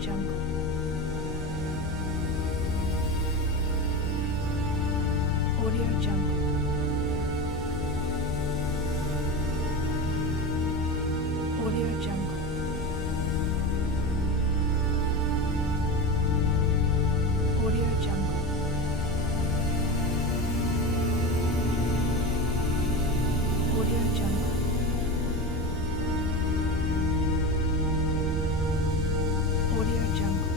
Jungle. Audio Jungle. Audio Jungle. Audio Jungle. Audio Jungle. Audio Jungle.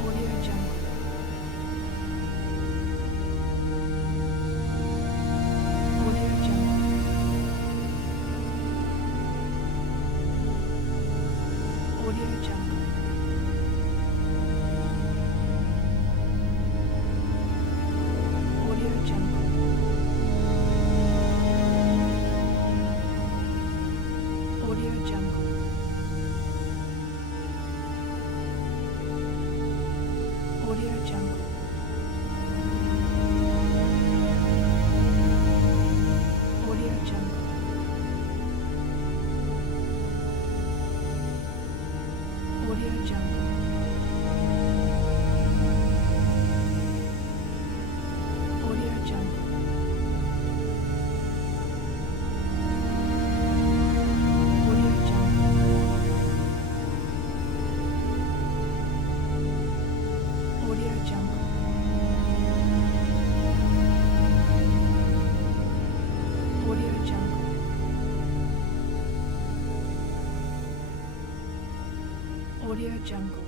Audio Jungle. Audio Jungle. Audio Jungle. Audio Jungle. Audio Jungle. Audio Jungle. Audio Jungle. Audio Jungle. Audio Jungle. Audio Jungle. Audio Jungle. Audio Jungle. Audio Jungle.